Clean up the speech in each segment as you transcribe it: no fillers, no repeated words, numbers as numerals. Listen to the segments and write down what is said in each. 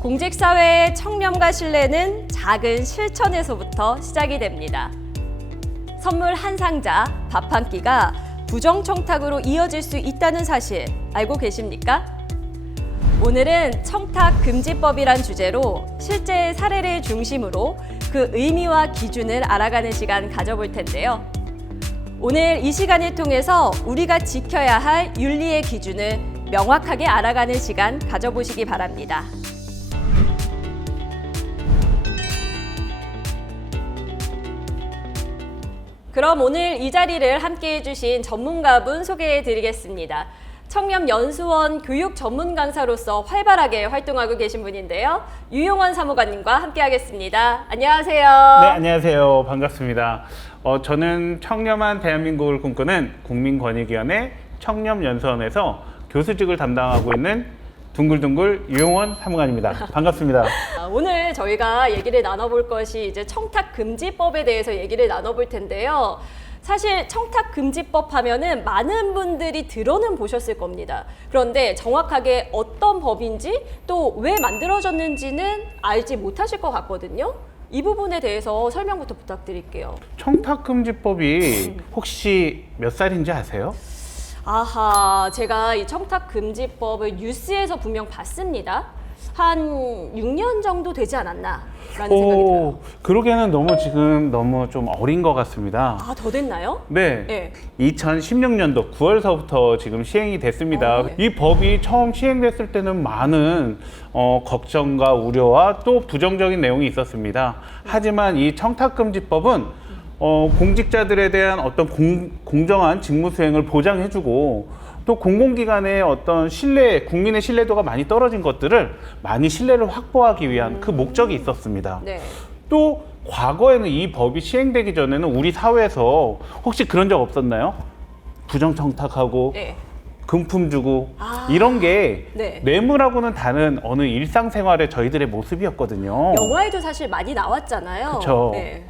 공직사회의 청렴과 신뢰는 작은 실천에서부터 시작이 됩니다. 선물 한 상자, 밥 한 끼가 부정청탁으로 이어질 수 있다는 사실 알고 계십니까? 오늘은 청탁금지법이란 주제로 실제 사례를 중심으로 그 의미와 기준을 알아가는 시간 가져볼 텐데요. 오늘 이 시간을 통해서 우리가 지켜야 할 윤리의 기준을 명확하게 알아가는 시간 가져보시기 바랍니다. 그럼 오늘 이 자리를 함께해 주신 전문가분 소개해 드리겠습니다. 청렴연수원 교육 전문 강사로서 활발하게 활동하고 계신 분인데요. 유용원 사무관님과 함께하겠습니다. 안녕하세요. 네, 안녕하세요. 반갑습니다. 저는 청렴한 대한민국을 꿈꾸는 국민권익위원회 청렴연수원에서 교수직을 담당하고 있는 둥글둥글 유용원 사무관입니다. 반갑습니다. 오늘 저희가 얘기를 나눠볼 것이 이제 청탁금지법에 대해서 얘기를 나눠볼 텐데요. 사실 청탁금지법 하면은 많은 분들이 들어는 보셨을 겁니다. 그런데 정확하게 어떤 법인지 또 왜 만들어졌는지는 알지 못하실 것 같거든요. 이 부분에 대해서 설명부터 부탁드릴게요. 청탁금지법이 혹시 몇 살인지 아세요? 아하, 제가 이 청탁금지법을 뉴스에서 분명 봤습니다. 한 6년 정도 되지 않았나 라는 생각이 들어요. 그러기에는 너무 좀 어린 것 같습니다. 아, 더 됐나요? 네. 네. 2016년도 9월서부터 지금 시행이 됐습니다. 네. 이 법이 처음 시행됐을 때는 많은 걱정과 우려와 또 부정적인 내용이 있었습니다. 하지만 이 청탁금지법은 공직자들에 대한 어떤 공정한 직무 수행을 보장해주고 또 공공기관의 어떤 신뢰, 국민의 신뢰도가 많이 떨어진 것들을 많이 신뢰를 확보하기 위한 그 목적이 있었습니다. 네. 또 과거에는 이 법이 시행되기 전에는 우리 사회에서 혹시 그런 적 없었나요? 부정청탁하고 네. 금품 주고 이런 게 네. 뇌물하고는 다른 어느 일상생활의 저희들의 모습이었거든요. 영화에도 사실 많이 나왔잖아요. 그렇죠. 네.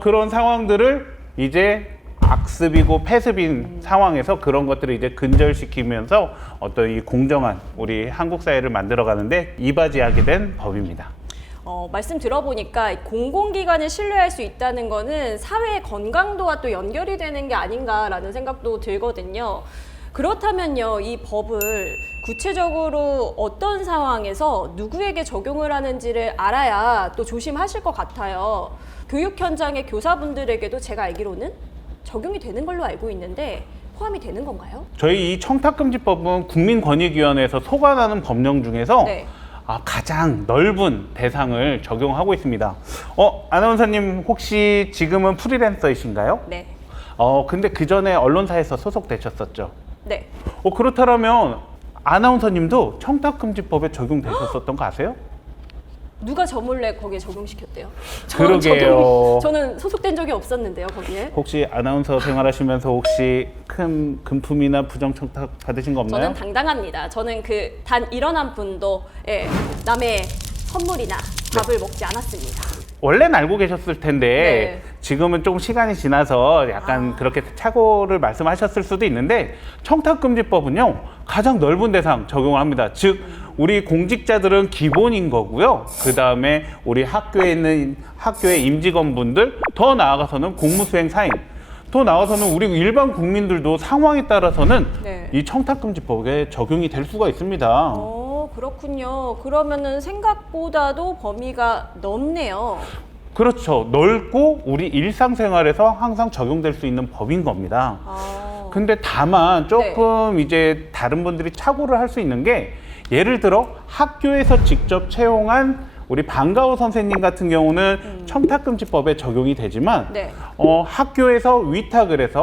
그런 상황들을 이제 악습이고 폐습인 상황에서 그런 것들을 이제 근절시키면서 어떤 이 공정한 우리 한국 사회를 만들어가는데 이바지하게 된 법입니다. 말씀 들어보니까 공공기관을 신뢰할 수 있다는 거는 사회의 건강도와 또 연결이 되는 게 아닌가라는 생각도 들거든요. 그렇다면요, 이 법을 구체적으로 어떤 상황에서 누구에게 적용을 하는지를 알아야 또 조심하실 것 같아요. 교육 현장의 교사분들에게도 제가 알기로는 적용이 되는 걸로 알고 있는데 포함이 되는 건가요? 저희 이 청탁금지법은 국민권익위원회에서 소관하는 법령 중에서 네. 가장 넓은 대상을 적용하고 있습니다. 아나운서님 혹시 지금은 프리랜서이신가요? 네. 근데 그 전에 언론사에서 소속되셨었죠? 네. 그렇다면 아나운서님도 청탁금지법에 적용되셨었던 거 아세요? 누가 저 몰래 거기에 적용시켰대요? 그러게요. 저는 소속된 적이 없었는데요, 거기에. 혹시 아나운서 생활하시면서 혹시 큰 금품이나 부정청탁 받으신 거 없나요? 저는 당당합니다. 저는 단 일어난 분도 남의 선물이나 밥을 먹지 않았습니다. 원래는 알고 계셨을 텐데 네. 지금은 좀 시간이 지나서 약간 그렇게 착오를 말씀하셨을 수도 있는데 청탁금지법은요 가장 넓은 대상 적용을 합니다. 즉 우리 공직자들은 기본인 거고요. 그 다음에 우리 학교에 있는 학교의 임직원분들, 더 나아가서는 공무수행사인, 더 나아가서는 우리 일반 국민들도 상황에 따라서는 네. 이 청탁금지법에 적용이 될 수가 있습니다. 그렇군요. 그러면은 생각보다도 범위가 넓네요. 그렇죠. 넓고 우리 일상생활에서 항상 적용될 수 있는 법인 겁니다. 근데 다만 조금 이제 다른 분들이 착오를 할 수 있는 게 예를 들어 학교에서 직접 채용한 우리 방과후 선생님 같은 경우는 청탁금지법에 적용이 되지만 네. 학교에서 위탁을 해서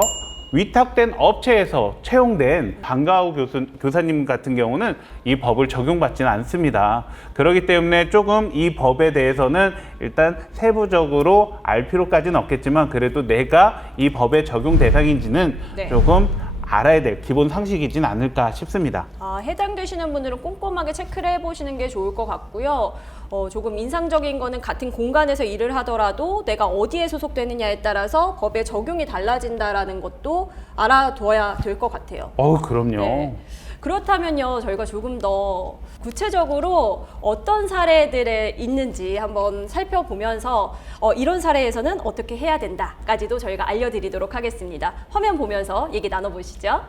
위탁된 업체에서 채용된 방과후 교사님 같은 경우는 이 법을 적용받지는 않습니다. 그렇기 때문에 조금 이 법에 대해서는 일단 세부적으로 알 필요까지는 없겠지만 그래도 내가 이 법의 적용 대상인지는 네. 조금 알아야 될 기본 상식이진 않을까 싶습니다. 해당되시는 분들은 꼼꼼하게 체크를 해보시는 게 좋을 것 같고요. 조금 인상적인 거는 같은 공간에서 일을 하더라도 내가 어디에 소속되느냐에 따라서 법의 적용이 달라진다라는 것도 알아둬야 될 것 같아요. 그럼요. 네. 그렇다면요, 저희가 조금 더 구체적으로 어떤 사례들에 있는지 한번 살펴보면서 이런 사례에서는 어떻게 해야 된다까지도 저희가 알려드리도록 하겠습니다. 화면 보면서 얘기 나눠보시죠.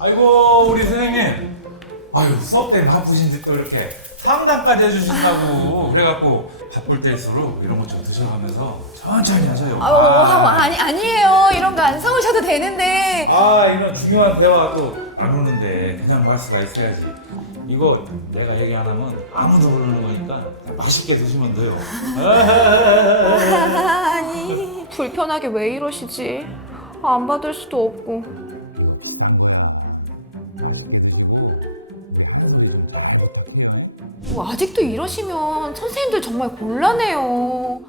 아이고 우리 선생님, 아유 수업 때문에 바쁘신데 또 이렇게 상담까지 해주신다고 그래갖고 바쁠 때일수록 이런 것 좀 드셔가면서 천천히 하셔요. 아니에요. 이런 거 안 사오셔도 되는데. 이런 중요한 대화가 또 안 오는데 그냥 말 수가 있어야지. 이거 내가 얘기 안 하면 아무도 모르는 거니까 맛있게 드시면 돼요. 아니, 불편하게 왜 이러시지? 안 받을 수도 없고. 아직도 이러시면 선생님들 정말 곤란해요.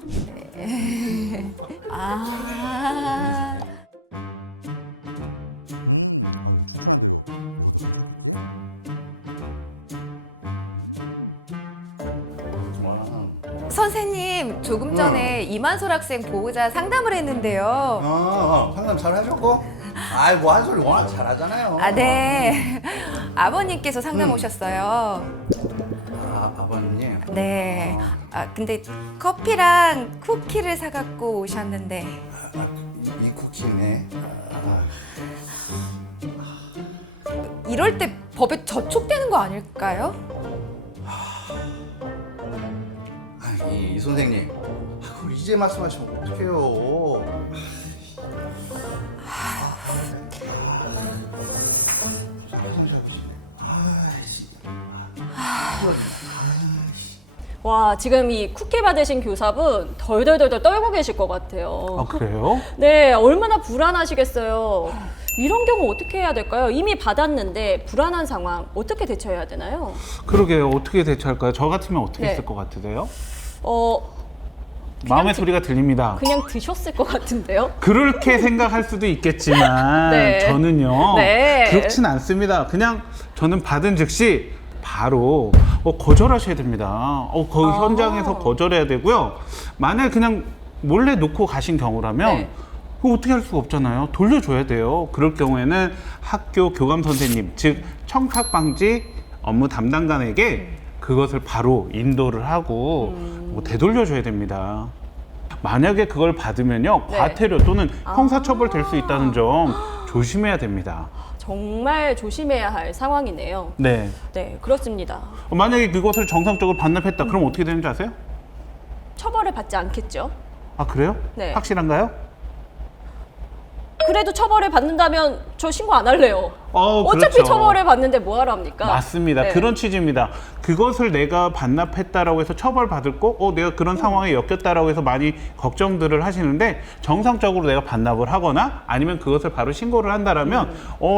아. 선생님, 조금 전에 이만솔 학생 보호자 상담을 했는데요. 상담 잘 하셨고? 아이 뭐 한 소리 워낙 잘하잖아요. 네. 아버님께서 상담 오셨어요. 아버님. 네. 근데 커피랑 쿠키를 사갖고 오셨는데. 이 쿠키네. 이럴 때 법에 저촉되는 거 아닐까요? 이 선생님, 그걸 이제 말씀하시면 어떡해요? 와, 지금 이 쿠키 받으신 교사분 덜덜덜덜 떨고 계실 것 같아요. 아, 그래요? 네, 얼마나 불안하시겠어요. 이런 경우 어떻게 해야 될까요? 이미 받았는데 불안한 상황 어떻게 대처해야 되나요? 그러게요. 어떻게 대처할까요? 저 같으면 어떻게 네. 했을 것 같으세요? 그냥 마음의 소리가 들립니다. 그냥 드셨을 것 같은데요? 그렇게 생각할 수도 있겠지만 네. 저는요 네. 그렇진 않습니다. 그냥 저는 받은 즉시 바로 거절하셔야 됩니다. 그 현장에서 거절해야 되고요. 만약 그냥 몰래 놓고 가신 경우라면 네. 그거 어떻게 할 수가 없잖아요. 돌려줘야 돼요. 그럴 경우에는 학교 교감 선생님, 즉 청탁 방지 업무 담당관에게 그것을 바로 인도를 하고 되돌려줘야 됩니다. 만약에 그걸 받으면요, 네. 과태료 또는 형사처벌 될 수 있다는 점 조심해야 됩니다. 정말 조심해야 할 상황이네요. 네. 네, 그렇습니다. 만약에 그것을 정상적으로 반납했다, 그럼 어떻게 되는지 아세요? 처벌을 받지 않겠죠? 아, 그래요? 네. 확실한가요? 그래도 처벌을 받는다면 저 신고 안 할래요. 어차피 그렇죠. 처벌을 받는데 뭐하러 합니까? 맞습니다. 네. 그런 취지입니다. 그것을 내가 반납했다라고 해서 처벌받을 거, 내가 그런 상황에 엮였다라고 해서 많이 걱정들을 하시는데 정상적으로 내가 반납을 하거나 아니면 그것을 바로 신고를 한다라면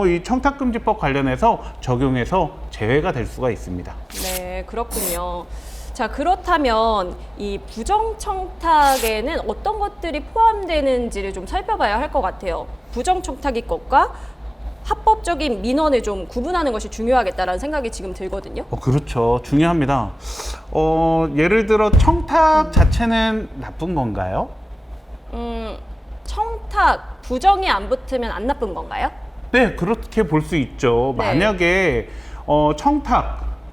이 청탁금지법 관련해서 적용해서 제외가 될 수가 있습니다. 네, 그렇군요. 자, 그렇다면 이 부정청탁에는 어떤 것들이 포함되는지를 좀 살펴봐야 할 것 같아요. 부정청탁의 것과 합법적인 민원을 좀 구분하는 것이 중요하겠다라는 생각이 지금 들거든요. 그렇죠. 중요합니다. 예를 들어 청탁 자체는 나쁜 건가요? 청탁, 부정이 안 붙으면 안 나쁜 건가요? 네, 그렇게 볼 수 있죠. 네. 만약에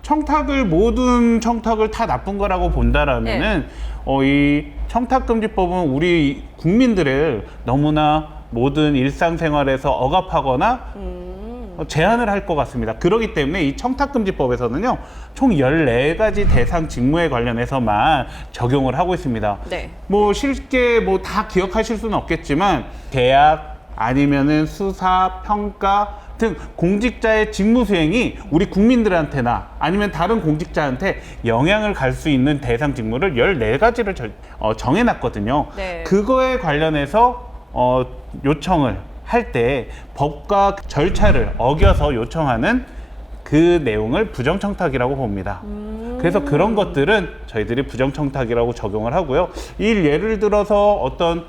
청탁을 모든 청탁을 다 나쁜 거라고 본다라면은 이 청탁금지법은 우리 국민들을 너무나 모든 일상생활에서 억압하거나 제한을 할 것 같습니다. 그렇기 때문에 이 청탁금지법에서는요, 총 14가지 대상 직무에 관련해서만 적용을 하고 있습니다. 네. 쉽게 다 기억하실 수는 없겠지만 계약 아니면은 수사, 평가 등 공직자의 직무 수행이 우리 국민들한테나 아니면 다른 공직자한테 영향을 갈 수 있는 대상 직무를 14가지를 정해놨거든요. 네. 그거에 관련해서 요청을 할 때 법과 절차를 어겨서 요청하는 그 내용을 부정청탁이라고 봅니다. 그래서 그런 것들은 저희들이 부정청탁이라고 적용을 하고요. 예를 들어서 어떤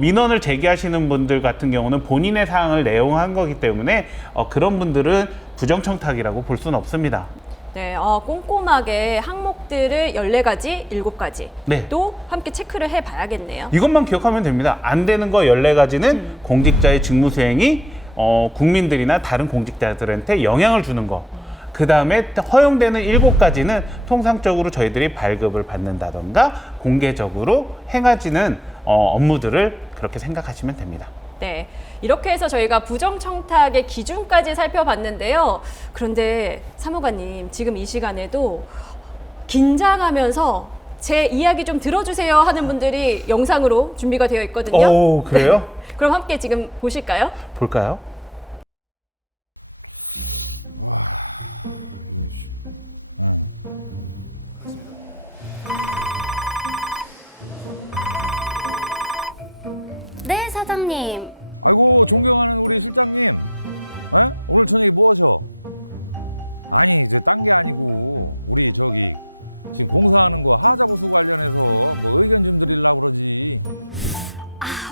민원을 제기하시는 분들 같은 경우는 본인의 사항을 내용한 거기 때문에 그런 분들은 부정청탁이라고 볼 수는 없습니다. 네, 꼼꼼하게 항목들을 14가지, 7가지 네. 또 함께 체크를 해봐야겠네요. 이것만 기억하면 됩니다. 안 되는 거 14가지는 공직자의 직무 수행이 국민들이나 다른 공직자들한테 영향을 주는 거. 그 다음에 허용되는 7가지는 통상적으로 저희들이 발급을 받는다던가 공개적으로 행해지는 업무들을 그렇게 생각하시면 됩니다. 네, 이렇게 해서 저희가 부정청탁의 기준까지 살펴봤는데요. 그런데 사무관님, 지금 이 시간에도 긴장하면서 제 이야기 좀 들어주세요 하는 분들이 영상으로 준비가 되어 있거든요. 오, 그래요? 네. 그럼 함께 지금 보실까요? 볼까요? 네, 사장님.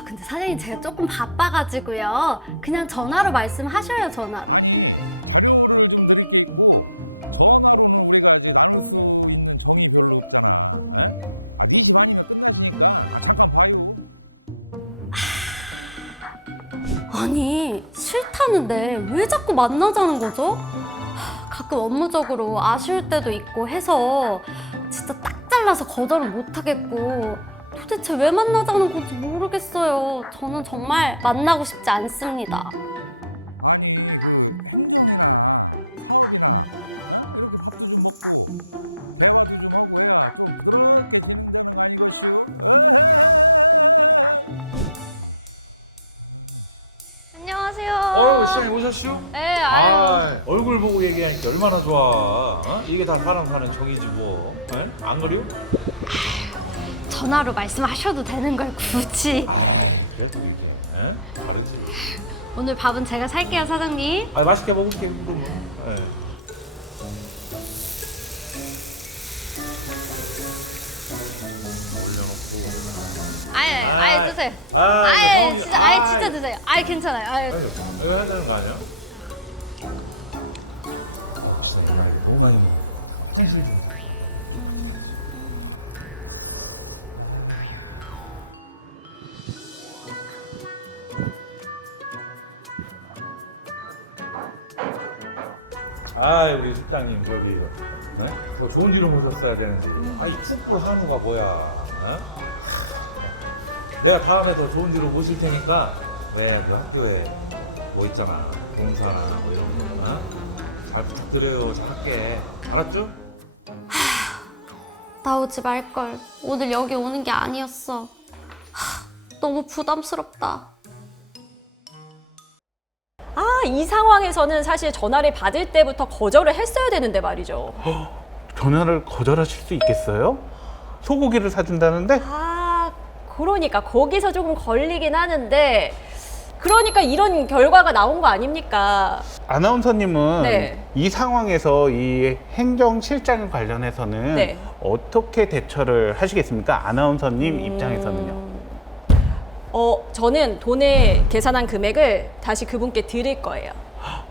근데 사장님 제가 조금 바빠가지고요. 그냥 전화로 말씀하셔요, 전화로. 아니, 싫다는데 왜 자꾸 만나자는 거죠? 가끔 업무적으로 아쉬울 때도 있고 해서 진짜 딱 잘라서 거절을 못 하겠고 도대체 왜 만나자는 건지 모르겠어요. 저는 정말 만나고 싶지 않습니다. 안녕하세요. 시장님 오셨슈? 네, 아유. 얼굴 보고 얘기하니까 얼마나 좋아. 이게 다 사람 사는 정이지 뭐. 안 그래요? 전화로 말씀하셔도 되는 걸 굳이. 그래도 이게 다르지. 오늘 밥은 제가 살게요, 사장님. 맛있게 먹을게 그러면. 아예 드세요. 형이- 진짜 드세요. 아예 괜찮아요. 아예. 이거 해야 되는 거 아니야? 너무 많이 먹어. 화장실 좀. 우리 실장님 저기 더 좋은 일을 모셨어야 되는데 이 풋불 한우가 뭐야? 내가 다음에 더 좋은 일을 모실 테니까 왜 우리 학교에 뭐 있잖아 봉사나 뭐 이런 거 잘 부탁드려요. 잘할게. 알았죠? 나오지 말걸. 오늘 여기 오는 게 아니었어. 너무 부담스럽다. 이 상황에서는 사실 전화를 받을 때부터 거절을 했어야 되는데 말이죠. 전화를 거절하실 수 있겠어요? 소고기를 사준다는데? 그러니까 거기서 조금 걸리긴 하는데 그러니까 이런 결과가 나온 거 아닙니까? 아나운서님은 네. 이 상황에서 이 행정실장 관련해서는 네. 어떻게 대처를 하시겠습니까? 아나운서님 입장에서는요. 저는 돈을 계산한 금액을 다시 그분께 드릴 거예요.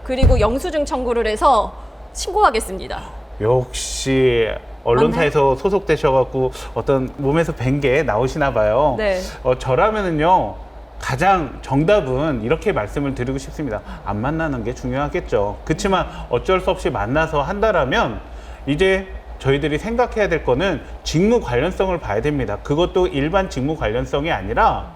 그리고 영수증 청구를 해서 신고하겠습니다. 역시 언론사에서 소속되셔갖고 어떤 몸에서 뵌 게 나오시나 봐요. 네. 저라면은요 가장 정답은 이렇게 말씀을 드리고 싶습니다. 안 만나는 게 중요하겠죠. 그렇지만 어쩔 수 없이 만나서 한다라면 이제 저희들이 생각해야 될 거는 직무 관련성을 봐야 됩니다. 그것도 일반 직무 관련성이 아니라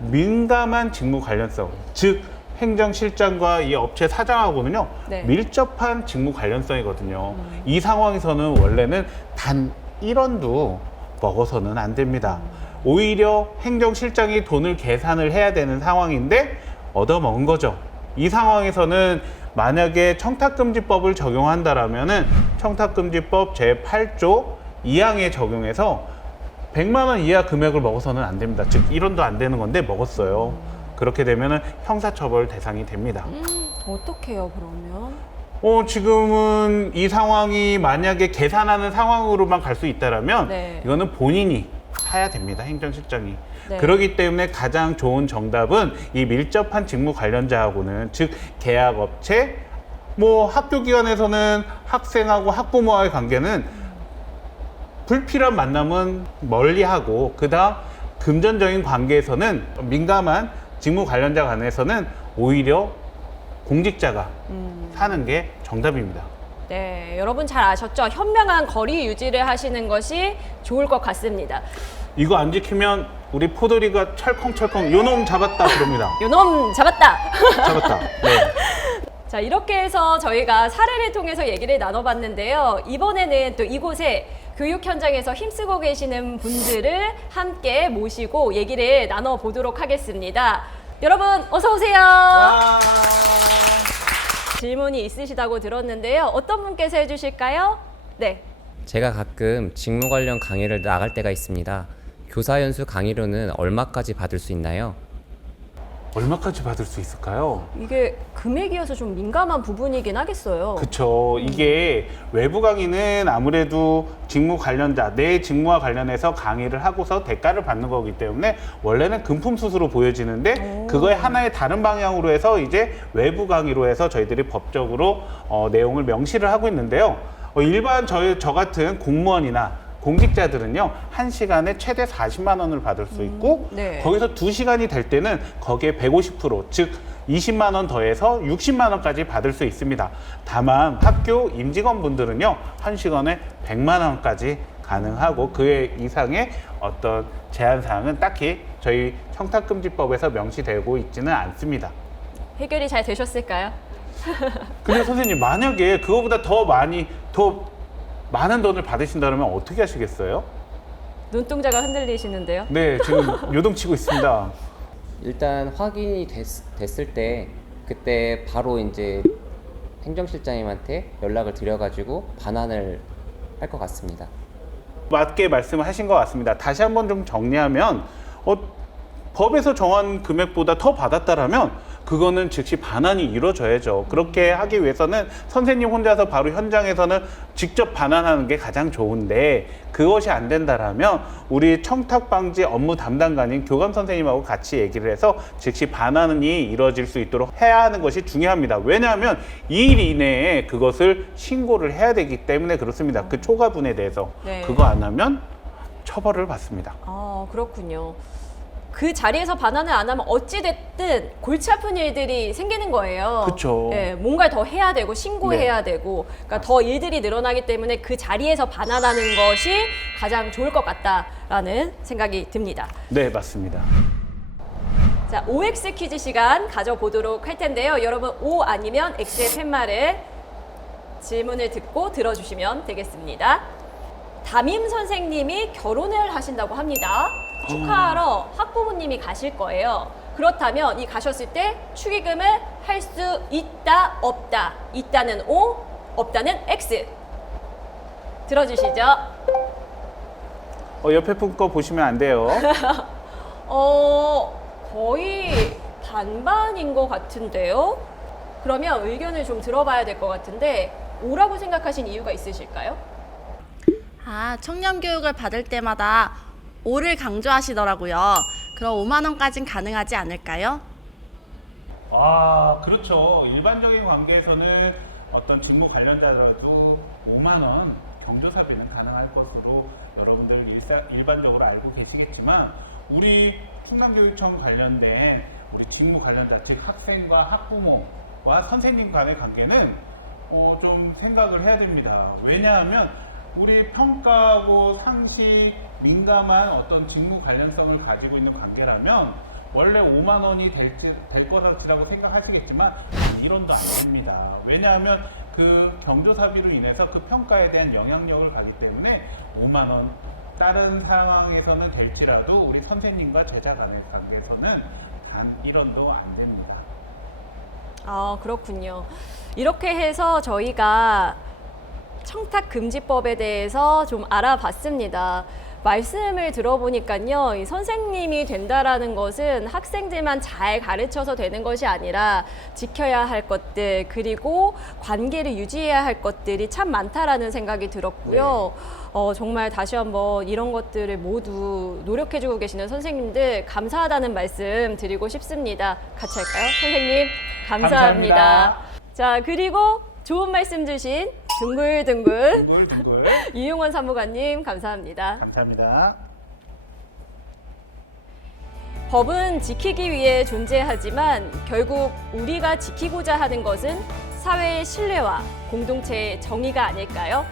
민감한 직무 관련성, 즉 행정실장과 이 업체 사장하고는요 네. 밀접한 직무 관련성이거든요. 이 상황에서는 원래는 단 1원도 먹어서는 안 됩니다. 오히려 행정실장이 돈을 계산을 해야 되는 상황인데 얻어먹은 거죠. 이 상황에서는 만약에 청탁금지법을 적용한다라면은 청탁금지법 제8조 2항에 적용해서 100만 원 이하 금액을 먹어서는 안 됩니다. 즉 1원도 안 되는 건데 먹었어요. 그렇게 되면은 형사처벌 대상이 됩니다. 어떡해요, 그러면? 지금은 이 상황이 만약에 계산하는 상황으로만 갈 수 있다라면 네. 이거는 본인이 해야 됩니다. 행정실장이. 네. 그렇기 때문에 가장 좋은 정답은 이 밀접한 직무 관련자하고는 즉 계약업체 뭐 학교 기관에서는 학생하고 학부모와의 관계는 불필요한 만남은 멀리하고, 그다음 금전적인 관계에서는 민감한 직무 관련자 간에서는 오히려 공직자가 사는 게 정답입니다. 네, 여러분 잘 아셨죠? 현명한 거리 유지를 하시는 것이 좋을 것 같습니다. 이거 안 지키면 우리 포도리가 철컹철컹 요놈 잡았다 그럽니다. 요놈 잡았다! 잡았다. 네. 자, 이렇게 해서 저희가 사례를 통해서 얘기를 나눠봤는데요. 이번에는 또 이곳에 교육 현장에서 힘쓰고 계시는 분들을 함께 모시고 얘기를 나눠보도록 하겠습니다. 여러분, 어서 오세요. 질문이 있으시다고 들었는데요. 어떤 분께서 해주실까요? 네. 제가 가끔 직무 관련 강의를 나갈 때가 있습니다. 교사 연수 강의료는 얼마까지 받을 수 있나요? 얼마까지 받을 수 있을까요? 이게 금액이어서 좀 민감한 부분이긴 하겠어요. 그쵸. 이게 외부 강의는 아무래도 직무 관련자, 내 직무와 관련해서 강의를 하고서 대가를 받는 거기 때문에 원래는 금품수수로 보여지는데 그거의 하나의 다른 방향으로 해서 이제 외부 강의로 해서 저희들이 법적으로 내용을 명시를 하고 있는데요. 일반 저 같은 공무원이나 공직자들은요, 1시간에 최대 40만 원을 받을 수 있고, 네. 거기서 2시간이 될 때는 거기에 150%, 즉 20만 원 더해서 60만 원까지 받을 수 있습니다. 다만 학교 임직원분들은요, 1시간에 100만 원까지 가능하고 그 이상의 어떤 제한 사항은 딱히 저희 청탁금지법에서 명시되고 있지는 않습니다. 해결이 잘 되셨을까요? 근데 선생님, 만약에 그거보다 더 많은 돈을 받으신다면 어떻게 하시겠어요? 눈동자가 흔들리시는데요. 네, 지금 요동치고 있습니다. 일단 확인이 됐을 때 그때 바로 이제 행정실장님한테 연락을 드려가지고 반환을 할 것 같습니다. 맞게 말씀을 하신 것 같습니다. 다시 한번 좀 정리하면 법에서 정한 금액보다 더 받았다라면 그거는 즉시 반환이 이루어져야죠. 그렇게 하기 위해서는 선생님 혼자서 바로 현장에서는 직접 반환하는 게 가장 좋은데, 그것이 안 된다라면 우리 청탁방지 업무 담당관인 교감 선생님하고 같이 얘기를 해서 즉시 반환이 이루어질 수 있도록 해야 하는 것이 중요합니다. 왜냐하면 2일 이내에 그것을 신고를 해야 되기 때문에 그렇습니다. 그 초과분에 대해서. 네. 그거 안 하면 처벌을 받습니다. 아, 그렇군요. 그 자리에서 반환을 안 하면 어찌됐든 골치 아픈 일들이 생기는 거예요. 그쵸. 네, 뭔가를 더 해야 되고 신고해야 네. 되고, 그러니까 더 일들이 늘어나기 때문에 그 자리에서 반환하는 것이 가장 좋을 것 같다라는 생각이 듭니다. 네, 맞습니다. 자, OX 퀴즈 시간 가져보도록 할 텐데요. 여러분, O 아니면 X의 팻말을 질문을 듣고 들어주시면 되겠습니다. 담임 선생님이 결혼을 하신다고 합니다. 축하하러 학부모님이 가실 거예요. 그렇다면 이 가셨을 때 축의금을 할 수 있다, 없다. 있다는 O, 없다는 X. 들어주시죠. 옆에 분 거 보시면 안 돼요. 거의 반반인 것 같은데요. 그러면 의견을 좀 들어봐야 될 것 같은데, O라고 생각하신 이유가 있으실까요? 청년 교육을 받을 때마다 5를 강조하시더라고요. 그럼 5만 원까지는 가능하지 않을까요? 그렇죠. 일반적인 관계에서는 어떤 직무 관련자라도 5만 원 경조사비는 가능할 것으로 여러분들 일반적으로 알고 계시겠지만, 우리 충남교육청 관련된 우리 직무 관련자, 즉 학생과 학부모와 선생님 간의 관계는 좀 생각을 해야 됩니다. 왜냐하면 우리 평가하고 상시 민감한 어떤 직무 관련성을 가지고 있는 관계라면 원래 5만 원이 될 거라고 생각하시겠지만 이론도 안 됩니다. 왜냐하면 그 경조사비로 인해서 그 평가에 대한 영향력을 가기 때문에 5만 원, 다른 상황에서는 될지라도 우리 선생님과 제자 간의 관계에서는 단 1원도 안 됩니다. 그렇군요. 이렇게 해서 저희가 청탁금지법에 대해서 좀 알아봤습니다. 말씀을 들어보니까요, 이 선생님이 된다라는 것은 학생들만 잘 가르쳐서 되는 것이 아니라 지켜야 할 것들, 그리고 관계를 유지해야 할 것들이 참 많다라는 생각이 들었고요. 정말 다시 한번 이런 것들을 모두 노력해주고 계시는 선생님들 감사하다는 말씀 드리고 싶습니다. 같이 할까요? 선생님, 감사합니다. 감사합니다. 자, 그리고 좋은 말씀 주신 둥글둥글 둥글둥글. 유용원 사무관님 감사합니다. 감사합니다. 법은 지키기 위해 존재하지만 결국 우리가 지키고자 하는 것은 사회의 신뢰와 공동체의 정의가 아닐까요?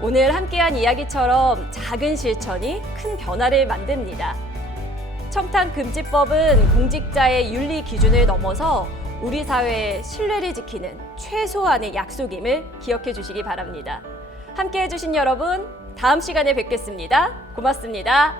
오늘 함께한 이야기처럼 작은 실천이 큰 변화를 만듭니다. 청탁금지법은 공직자의 윤리 기준을 넘어서 우리 사회의 신뢰를 지키는 최소한의 약속임을 기억해 주시기 바랍니다. 함께해 주신 여러분, 다음 시간에 뵙겠습니다. 고맙습니다.